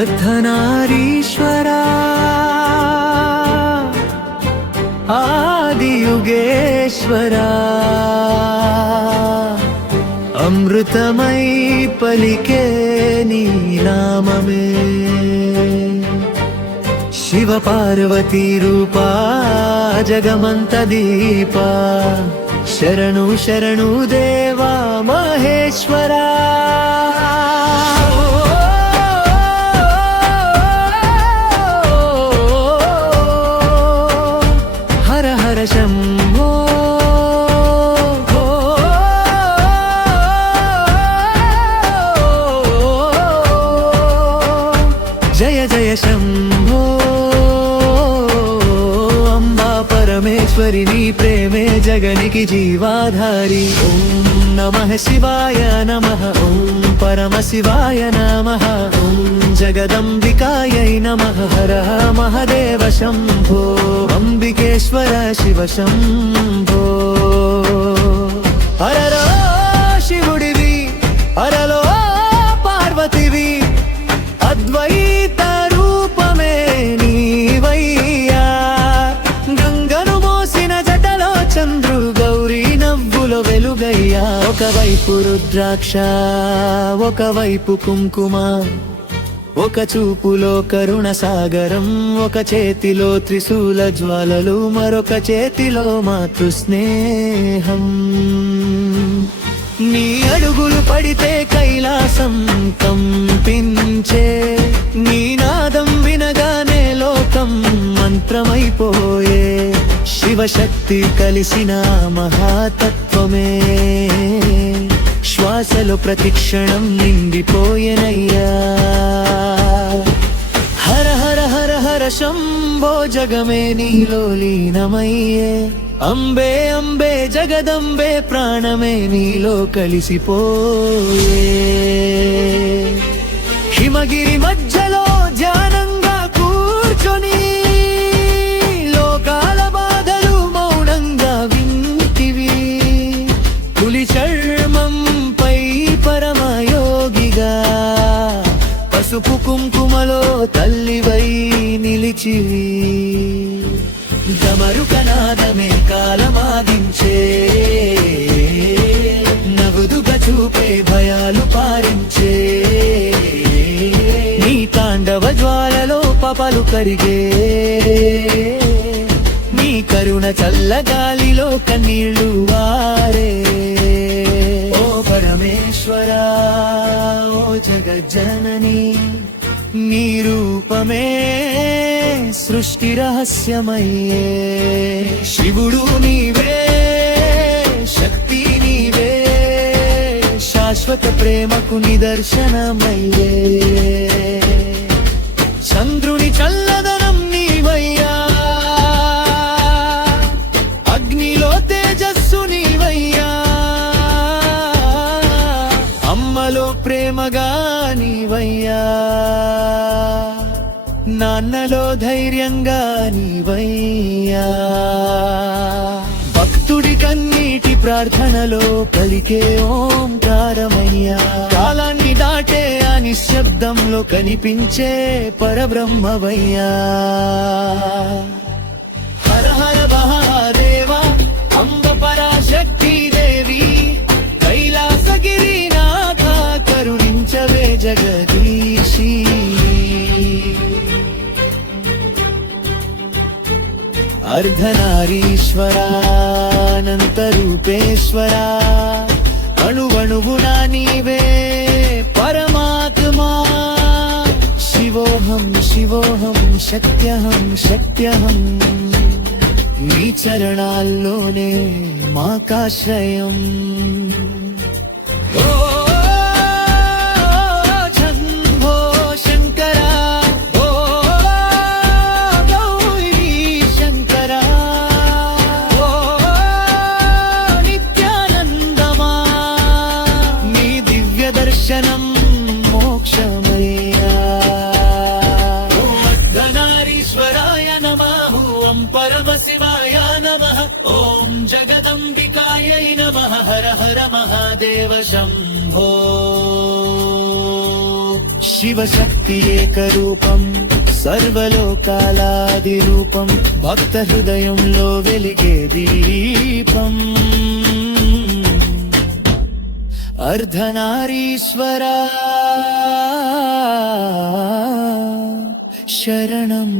अर्धनारीश्वरा आदियुगेश्वरा अमृतमय पलिके नी नाममे शिव पार्वती रूपा जगमंत दीपा शरणु शरणु देवा महेश्वरा हर हर शंभो जय जय शंभो अंबा परमेश्वरी नी प्रेमे जगनिकी जीवाधारी ओम नमः शिवाय नमः ओम परम शिवाय नमः ओम जगदंबिकायै नमः हर महादेव शंभो अंबिकेश्वर शिव शंभो हररो शिवुडिवी हरलो पार्वतीवी अद्वैत रूपमे नीवయ్యా గంగను మోసిన జటలో చంద్రు గౌరీ నవ్వులో వెలుగయ్యా ఒకవైపు రుద్రాక్ష ఒకవైపు కుంకుమ ఒక చూపులో కరుణ సాగరం ఒక చేతిలో త్రిశూల జ్వాలలు మరొక చేతిలో మాతృ స్నేహం నీ అడుగులు పడితే కైలాసం కంపించే నీ నాదం వినగానే లోకం మంత్రమైపోయే శివశక్తి కలిసిన మహాతత్వమే శ్వాసలో ప్రతిక్షణం నిండిపోయేనయ్యా హర హర హర హర శంభో జగమే నీలో లీనమయ్యే అంబే అంబే జగదంబే ప్రాణమే నీలో కలిసిపోయే హిమగిరి మధ్యలో ధ్యానంగా కూర్చొని లోకాల బాధలు మౌనంగా వింటివి పులి చర్మంపై పరమయోగిగా పసుపు కుంకుమలో తల్లివై నిలిచివి గమరుకనాదమే కాలమాదించే నవ్వుదుగా చూపే భయాలు పారించే నీ తాండవ జ్వాలలో పాపాలు కరిగే నీ కరుణ చల్లగాలిలో కన్నీళ్లు వారే ఓ పరమేశ్వరా ఓ జగజ్జనని నీ రూపమే సృష్టి రహస్యమయ్యే శివుడు నీవే శక్తి నీవే శాశ్వత ప్రేమకు నిదర్శనమయ్యే చంద్రుని చల్లదనం నీవయ్యా అగ్నిలో తేజస్సు నీవయ్యా అమ్మలో ప్రేమగా నీవయ్యా నాన్నలో ధైర్యంగా నీవయ్యా భక్తుడి కన్నీటి ప్రార్థనలో పలికే ఓంకారమయ్యా కాలాన్ని దాటే ఆ నిశ్శబ్దంలో కనిపించే పరబ్రహ్మవయ్యా హర హర మహాదేవా అంబ పరాశక్తి దేవి కైలాసగిరినాథ కరుణించవే జగదీశీ अर्धनारीश्वरानन्तरूपेश्वरा अणुवणुगुणा नीवे परमात्मा शिवोऽहं शिवोऽहं शक्त्यहं शक्त्यहं నీ చరణాల్లోనే మాకాశ్రయం దర్శనం మోక్షమయ్యా अर्धनारीश्वराय नमः ओम परम शिवाय नमः ओम जगदंबिकायै नमः हर हर महादेव शंभो। శివశక్తి ఏకరూపం సర్వలోకాలాదిరూపం భక్త హృదయంలో వెలిగే దీపం అర్ధనారీశ్వరా శరణం